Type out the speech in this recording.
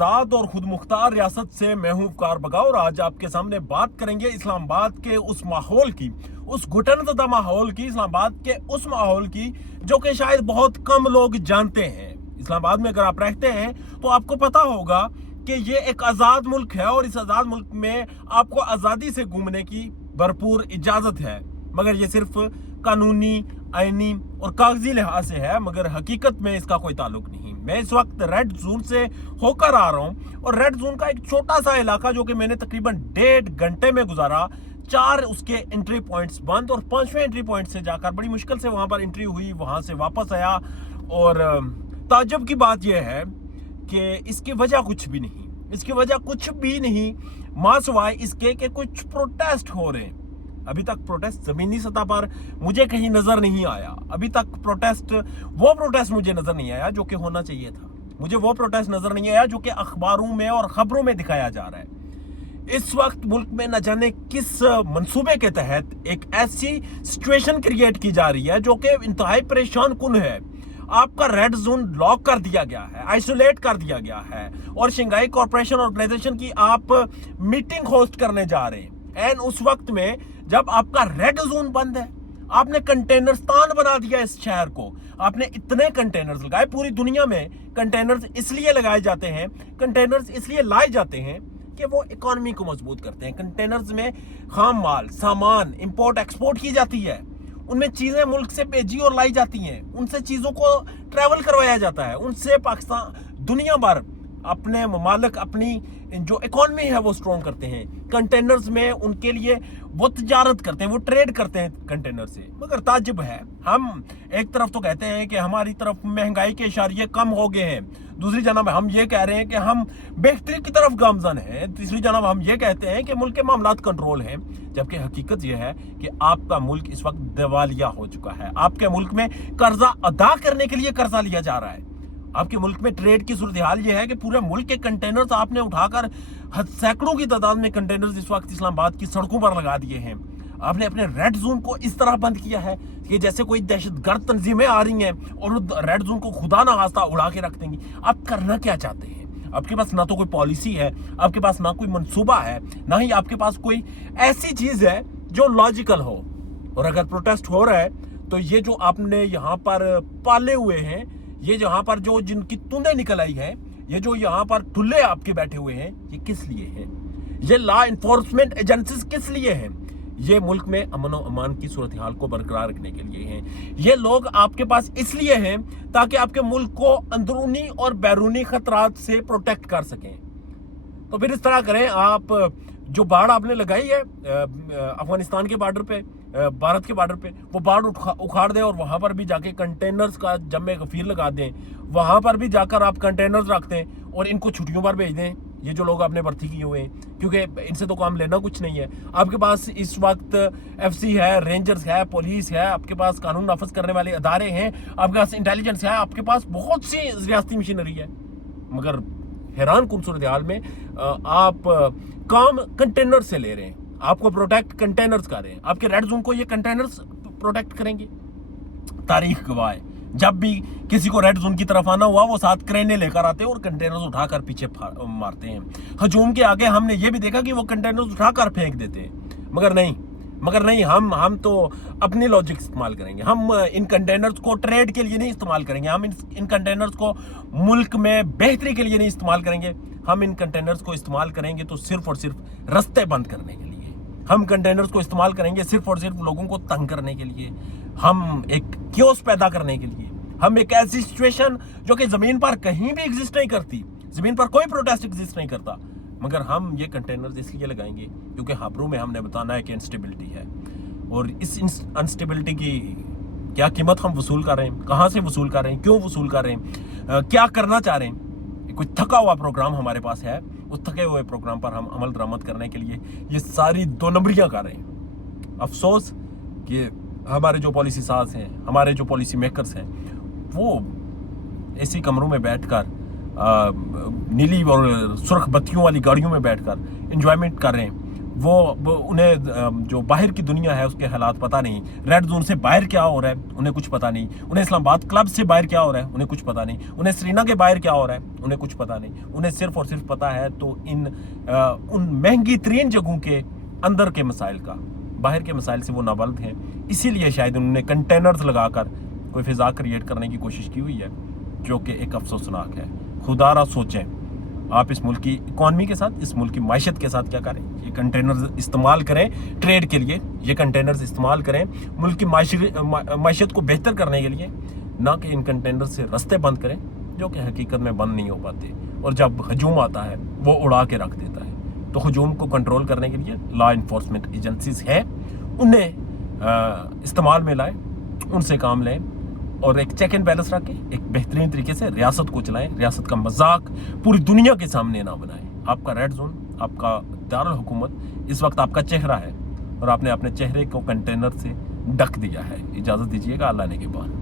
आजाद और खुद मुख्तार रियासत से मैं हूं वकार बगा और आज आपके सामने बात करेंगे इस्लामाबाद के उस माहौल की, उस घुटनज़दा माहौल की, इस्लामाबाद के उस माहौल की जो कि शायद बहुत कम लोग जानते हैं। इस्लामाबाद में अगर आप रहते हैं तो आपको पता होगा कि ये एक आज़ाद मुल्क है और इस आज़ाद मुल्क में आपको आज़ादी से घूमने की भरपूर इजाज़त है, मगर ये सिर्फ कानूनी, आईनी और कागजी लिहाज से है, मगर हकीकत में इसका कोई ताल्लुक नहीं। मैं इस वक्त रेड जोन से होकर आ रहा हूँ और रेड जोन का एक छोटा सा इलाका जो कि मैंने तकरीबन 1.5 घंटे में गुजारा, 4 उसके एंट्री पॉइंट्स बंद और 5वें एंट्री पॉइंट से जाकर बड़ी मुश्किल से वहां पर एंट्री हुई, वहां से वापस आया। और ताज्जुब की बात यह है कि इसकी वजह कुछ भी नहीं, इसकी वजह कुछ भी नहीं मासिवाय इसके कि कुछ प्रोटेस्ट हो रहे हैं। अभी तक प्रोटेस्ट जमीनी सतह पर मुझे कहीं नजर नहीं आया। अभी तक वो प्रोटेस्ट मुझे नजर नहीं आया जो कि होना चाहिए था। मुझे वो प्रोटेस्ट नजर नहीं आया जो कि अखबारों में और खबरों में दिखाया जा रहा है। इस वक्त मुल्क में न जाने किस मंसूबे के तहत एक ऐसी सिचुएशन क्रिएट की जा रही है जो कि इंतहाई परेशान कुन है। आपका रेड जोन लॉक कर दिया गया है, आइसोलेट कर दिया गया है और शंघाई कॉरपोरेशन ऑर्गेनाइजेशन की आप मीटिंग होस्ट करने जा रहे हैं। एंड उस वक्त में जब आपका रेड जोन बंद है, आपने कंटेनरस्तान बना दिया इस शहर को। आपने इतने कंटेनर्स लगाए, पूरी दुनिया में कंटेनर्स इसलिए लगाए जाते हैं, कंटेनर्स इसलिए लाए जाते हैं कि वो इकोनॉमी को मजबूत करते हैं। कंटेनर्स में खाम माल, सामान इंपोर्ट एक्सपोर्ट की जाती है, उनमें चीजें मुल्क से भेजी और लाई जाती हैं, उनसे चीजों को ट्रैवल करवाया जाता है, उनसे पाकिस्तान दुनिया भर अपने ममालिक अपनी जो इकोनॉमी है वो स्ट्रॉन्ग करते हैं। कंटेनर्स में उनके लिए वो तिजारत करते हैं, वो ट्रेड करते हैं कंटेनर से। मगर ताज्जुब है, हम एक तरफ तो कहते हैं कि हमारी तरफ महंगाई के इशारे कम हो गए हैं, दूसरी जानब हम ये कह रहे हैं कि हम बेहतरी की तरफ गामजन हैं, तीसरी जानब हम ये कहते हैं कि मुल्क के मामलात कंट्रोल हैं, जबकि हकीकत यह है कि आपका मुल्क इस वक्त दिवालिया हो चुका है। आपके मुल्क में कर्जा अदा करने के लिए कर्जा लिया जा रहा है। आपके मुल्क में ट्रेड की सूरत हाल ये है कि पूरे मुल्क के कंटेनर्स आपने उठाकर सैकड़ों की तादाद में कंटेनर्स इस वक्त इस्लामाबाद की सड़कों पर लगा दिए हैं। आपने अपने रेड जोन को इस तरह बंद किया है कि जैसे कोई दहशतगर्द तंजीमें आ रही हैं और रेड जोन को खुदा ना खास्ता उड़ा के रख देंगी। आप करना क्या चाहते हैं? आपके पास ना तो कोई पॉलिसी है, आपके पास ना कोई मंसूबा है, ना ही आपके पास कोई ऐसी चीज है जो लॉजिकल हो। और अगर प्रोटेस्ट हो रहा है तो ये जो आपने यहाँ पर पाले हुए हैं, ये जहां पर जो जिनकी तूंदें निकल आई है, ये जो यहाँ पर टुल्ले आपके बैठे हुए हैं, ये किस लिए हैं? ये लॉ इन्फोर्समेंट एजेंसीज किस लिए हैं? ये मुल्क में अमन और अमान की सूरत हाल को बरकरार रखने के लिए हैं। ये लोग आपके पास इसलिए हैं ताकि आपके मुल्क को अंदरूनी और बैरूनी खतरात से प्रोटेक्ट कर सकें। तो फिर इस तरह करें, आप जो बाढ़ आपने लगाई है अफगानिस्तान के बॉर्डर पे, भारत के बॉर्डर पे, वो बाढ़ उखाड़ दें और वहां पर भी जाके कंटेनर्स का जमे गफीर लगा दें, वहां पर भी जाकर आप कंटेनर्स रख दें और इनको छुट्टियों पर भेज दें। ये जो लोग आपने भर्ती किए हुए हैं, क्योंकि इनसे तो काम लेना कुछ नहीं है। आपके पास इस वक्त FC है, रेंजर्स है, पुलिस है, आपके पास कानून नाफिज करने वाले अदारे हैं, आपके पास इंटेलिजेंस है, आपके पास बहुत सी रियासती मशीनरी है, मगर हैरान कुन सूरत हाल में आप काम कंटेनर से ले रहे हैं। आपको प्रोटेक्ट कंटेनर्स कर रहे हैं। आपके रेड जोन को ये कंटेनर्स प्रोटेक्ट करेंगे। तारीख गवाह है, जब भी किसी को रेड जोन की तरफ आना हुआ, वो साथ क्रेने लेकर आते हैं और कंटेनर्स उठाकर पीछे मारते हैं। हजूम के आगे हमने ये भी देखा कि वो कंटेनर्स उठाकर फेंक देते हैं, मगर नहीं, हम तो अपनी लॉजिक इस्तेमाल करेंगे। हम इन कंटेनर्स को ट्रेड के लिए नहीं इस्तेमाल करेंगे, हम इन कंटेनर्स को मुल्क में बेहतरी के लिए नहीं इस्तेमाल करेंगे। हम इन कंटेनर्स को इस्तेमाल करेंगे तो सिर्फ और सिर्फ रास्ते बंद करने के लिए। हम कंटेनर्स को इस्तेमाल करेंगे सिर्फ और सिर्फ लोगों को तंग करने के लिए, हम एक क्योस पैदा करने के लिए, हम एक ऐसी सिचुएशन जो कि जमीन पर कहीं भी एग्जिस्ट नहीं करती, जमीन पर कोई प्रोटेस्ट एग्जिस्ट नहीं करता, मगर हम ये कंटेनर्स इसलिए लगाएंगे क्योंकि खबरों में हमने बताना है कि इंस्टेबिलिटी है। और इस अनस्टेबिलिटी की क्या कीमत हम वसूल कर रहे हैं, कहाँ से वसूल कर रहे हैं, क्यों वसूल कर रहे हैं, क्या करना चाह रहे हैं। कोई थका हुआ प्रोग्राम हमारे पास है, उस थके हुए प्रोग्राम पर हम अमल दरामद करने के लिए ये सारी 2 नंबरियां कर रहे हैं। अफसोस कि हमारे जो पॉलिसी साज हैं, हमारे जो पॉलिसी मेकर्स हैं, वो ऐसी कमरों में बैठकर नीली और सुर्ख बत्तियों वाली गाड़ियों में बैठकर एंजॉयमेंट कर रहे हैं। وہ انہیں جو باہر کی دنیا ہے اس کے حالات پتہ نہیں، ریڈ زون سے باہر کیا ہو رہا ہے انہیں کچھ پتہ نہیں، انہیں اسلام آباد کلب سے باہر کیا ہو رہا ہے انہیں کچھ پتہ نہیں، انہیں سرینا کے باہر کیا ہو رہا ہے انہیں کچھ پتہ نہیں، انہیں صرف اور صرف پتہ ہے تو ان مہنگی ترین جگہوں کے اندر کے مسائل کا، باہر کے مسائل سے وہ نابلد ہیں۔ اسی لیے شاید انہوں نے کنٹینرز لگا کر کوئی فضا کریٹ کرنے کی کوشش کی ہوئی ہے، جو کہ ایک افسوسناک ہے۔ خدا را سوچیں آپ اس ملک کی اکانومی کے ساتھ، اس ملک کی معیشت کے ساتھ کیا کریں۔ یہ کنٹینرز استعمال کریں ٹریڈ کے لیے، یہ کنٹینرز استعمال کریں ملک کی معیشت کو بہتر کرنے کے لیے، نہ کہ ان کنٹینرز سے رستے بند کریں جو کہ حقیقت میں بند نہیں ہو پاتے، اور جب ہجوم آتا ہے وہ اڑا کے رکھ دیتا ہے۔ تو ہجوم کو کنٹرول کرنے کے لیے لا انفورسمنٹ ایجنسیز ہیں، انہیں استعمال میں لائیں، ان سے کام لیں، اور ایک چیک اینڈ بیلنس رکھ کے ایک بہترین طریقے سے ریاست کو چلائیں۔ ریاست کا مذاق پوری دنیا کے سامنے نہ بنائیں۔ آپ کا ریڈ زون، آپ کا دارالحکومت اس وقت آپ کا چہرہ ہے، اور آپ نے اپنے چہرے کو کنٹینر سے ڈھک دیا ہے۔ اجازت دیجیے گا، اللہ نے کے بعد۔